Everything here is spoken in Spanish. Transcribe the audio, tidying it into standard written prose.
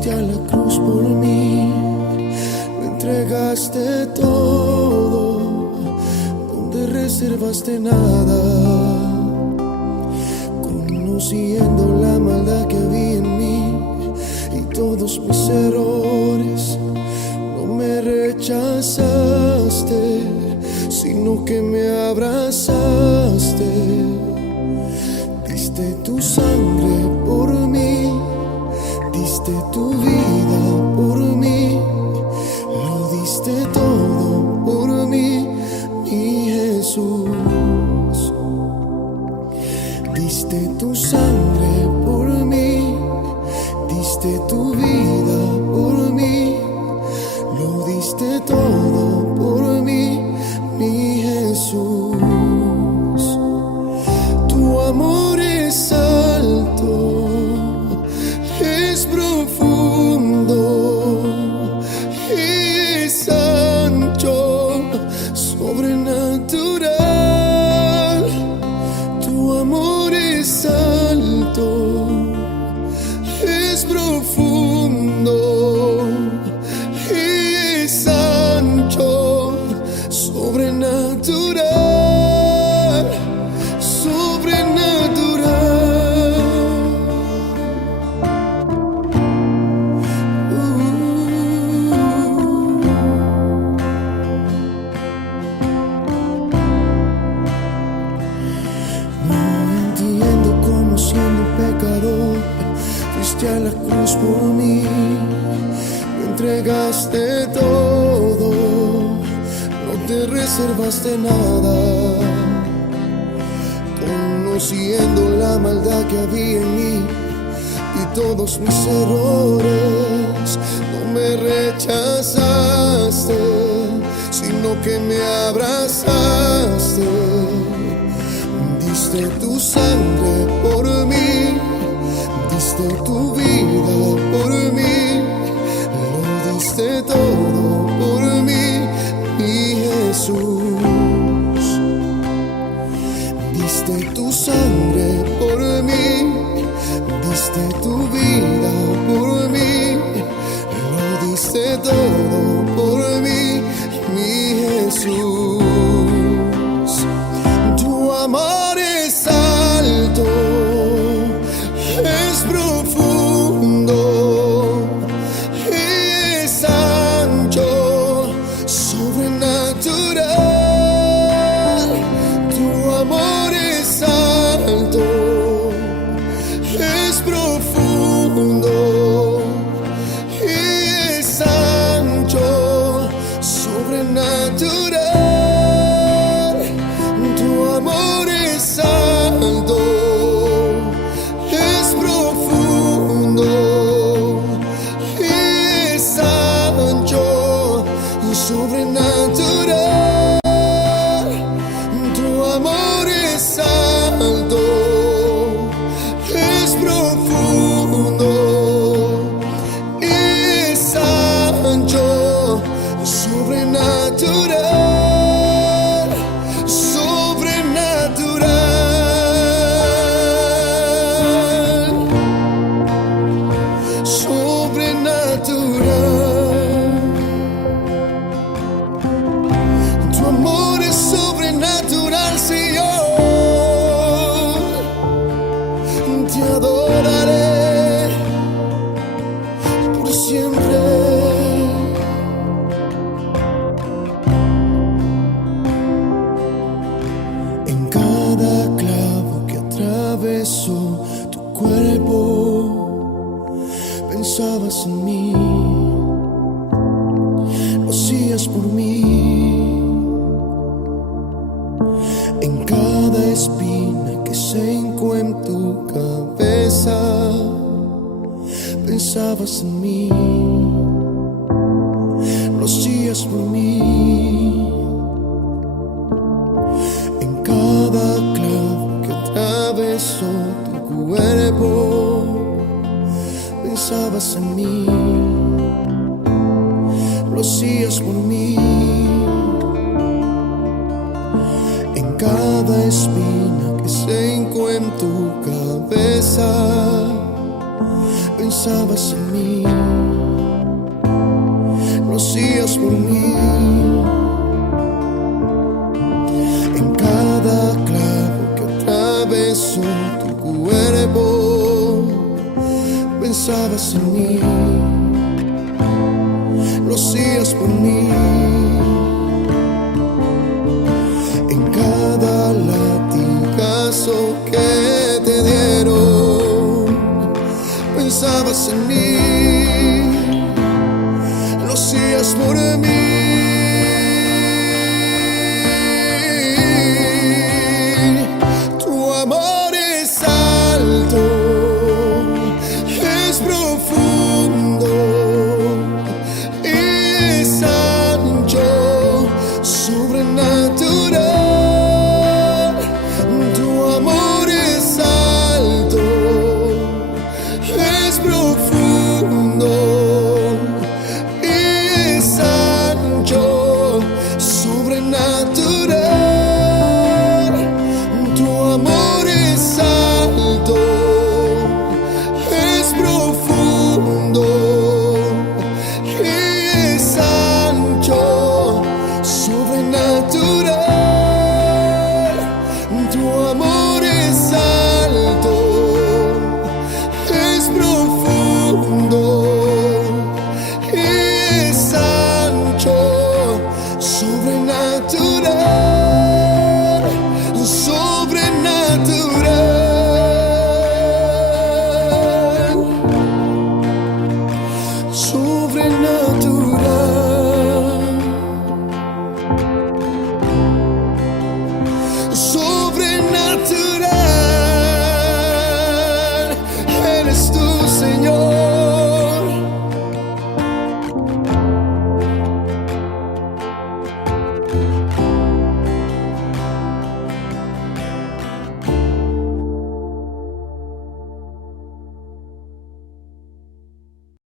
fuiste a la cruz por mí, lo entregaste todo, no te reservaste nada, conociendo la maldad que había en mí y todos mis errores. No me rechazaste, sino que me abrazaste. Diste tu sangre por mí, diste tu vida por mí, lo diste todo por mí, mi Jesús. Diste tu sangre por mí, diste tu vida por mí, lo diste todo por mí, mi Jesús. Tu amor es alto, es profundo y es ancho, sobrenatural. Tu amor es alto, es profundo y es ancho, sobrenatural, sobrenatural. No entiendo cómo siendo pecador fuiste a la cruz por mí, me entregaste todo, no te reservaste nada, conociendo la maldad que había en mí y todos mis errores. No me rechazaste, sino que me abrazaste. Diste tu sangre por mí, diste tu vida por mí, lo diste todo por mí, mi Jesús. Diste tu sangre por mí, diste tu vida por mí, lo diste todo por mí, mi Jesús. Tu amor es alto, es profundo y es ancho, sobrenatural. Tu amor es alto, es profundo y es ancho, sobrenatural. Tu amor es alto, es profundo y es ancho, sobrenatural. Tu amor es alto, es profundo y es ancho, sobrenatural, sobrenatural, sobrenatural. Tu amor es sobrenatural, Señor. Te adoraré por siempre. En cada clavo que atravesó tu cuerpo, pensabas en mí, lo hacías por mí. En cada espina que se hincó en tu cabeza, pensabas en mí, lo hacías por mí. En cada clavo que atravesó tu cuerpo, pensabas en mí, lo hacías por mí. En cada espina que se hincó en tu cabeza, pensabas en mí, lo hacías por mí. En cada clavo que atravesó tu cuerpo, pensabas en mí, lo hacías por mí. En cada latigazo que te dieron, pensabas en mí, lo hacías por mí. Tu amor es alto,